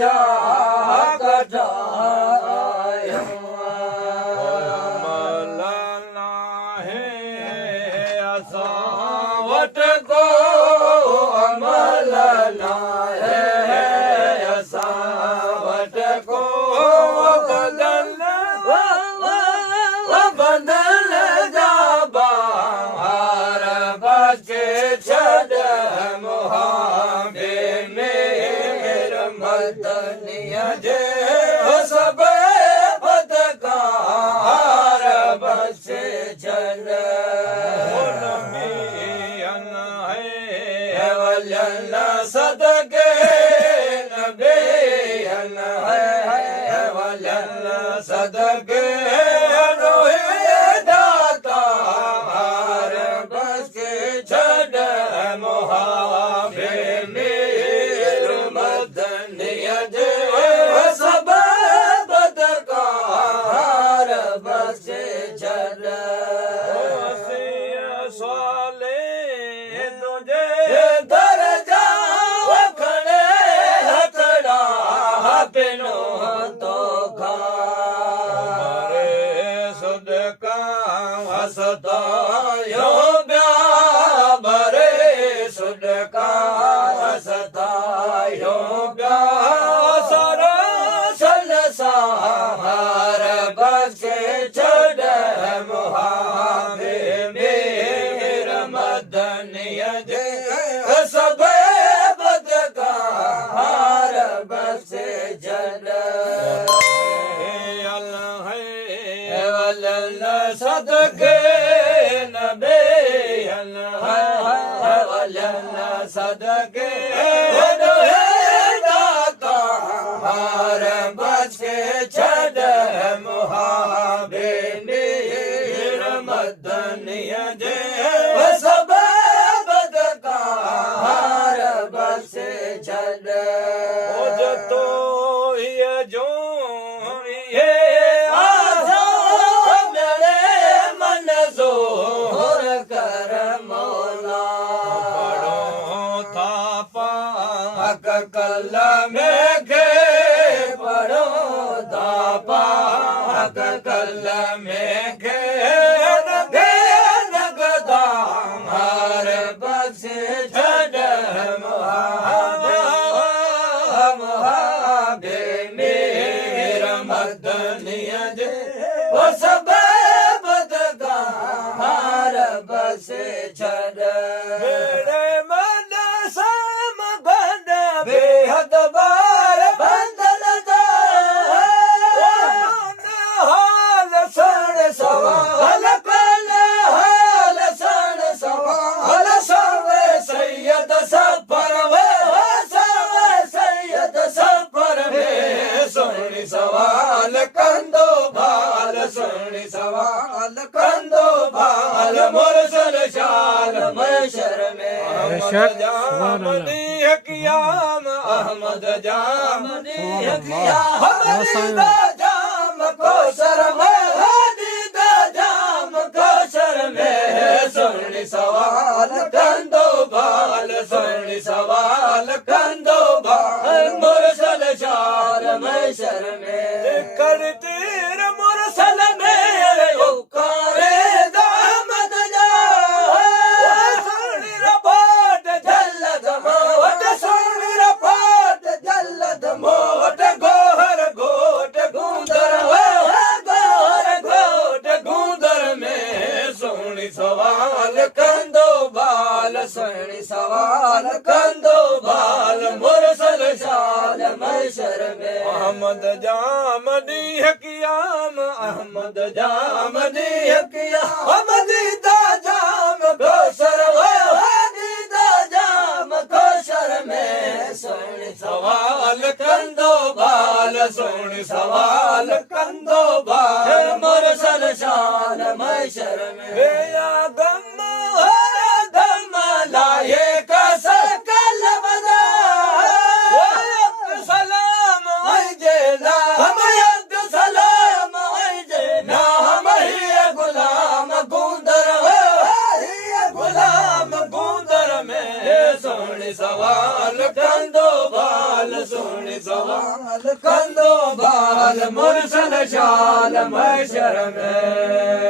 कठा कठायो अमल नाहे असां वटि को अमल नाहे असां वटि को बदल बदल जा ॿार बचे छॾ मुहाबे मेर मदनीअ जे सब बदकार बचे छॾ वलन सदके नबीअन है वलन सदके दातार बचे छॾ मुहाबे मेर मदनीअ जे सब बदकार बचे छॾ पिनो तो खारे सदका हसतायो ब्या बरे सदका हसतायो ब्या सारा सल सहार बचे छॾ मुहाबे मेर मदनीअ जे सब बदकार बचे छॾ वलन सदके नबीअन है वलन सदके दातार बचे छॾ मुहाबे मेर मदनीअ जे सब बदकार बचे छॾ तो ये जो ये आजो मेरे मन जोर कर मौला पढ़ो था पाक कलमे के पढ़ो था पाक कलमे के नगदा हर बसे छॾ मुहाबे मेर मदनीअ जे सब बदकार बसे छॾ मेरे मन साम गन बेहद बार बंदन दा हाल सण सवाल कल हाल सण सवाल सवे सैयद सफर सैयद सफर में सोनी सवाल कंदो बाल सोनी सवाल कंदो बाल मुरसल शाल मैशर में अहमद जामनी कियाम अहमद जामनी कियाम हदीदा जाम कोसर में हदीदा जाम कोसर में सोनी सवाल कंदो बाल सोनी सवाल कंदो बाल मुरसल शाल मैशर में कर तीर मुरसल मेरे उकारे दामद जा सोनी रबाट जल्लद मोट सोनी रबाट जल्लद मोट गोहर गोट गूंदर गोहर गोट गूंदर में सोनी सवाल कंदो बाल सोनी सवाल कंदो बाल मुरसल शाल मैशर में अहमद जामनी कियाम अहमद जामनी कियाम हदीदा जाम कोसर हदीदा जाम कोसर में सोनी सवाल कंदो बाल सोनी सवाल कंदो बाल मुरसल शाल मैशर में या गम लाए कसर कल बदा सलाम जेना हम सलाम जेना हम गुलाम गूंदर गुलाम गूंदर में सोनी सवाल कंदो बाल हाल सुन सवाल कंदो बाल मुरसल शाल महशर में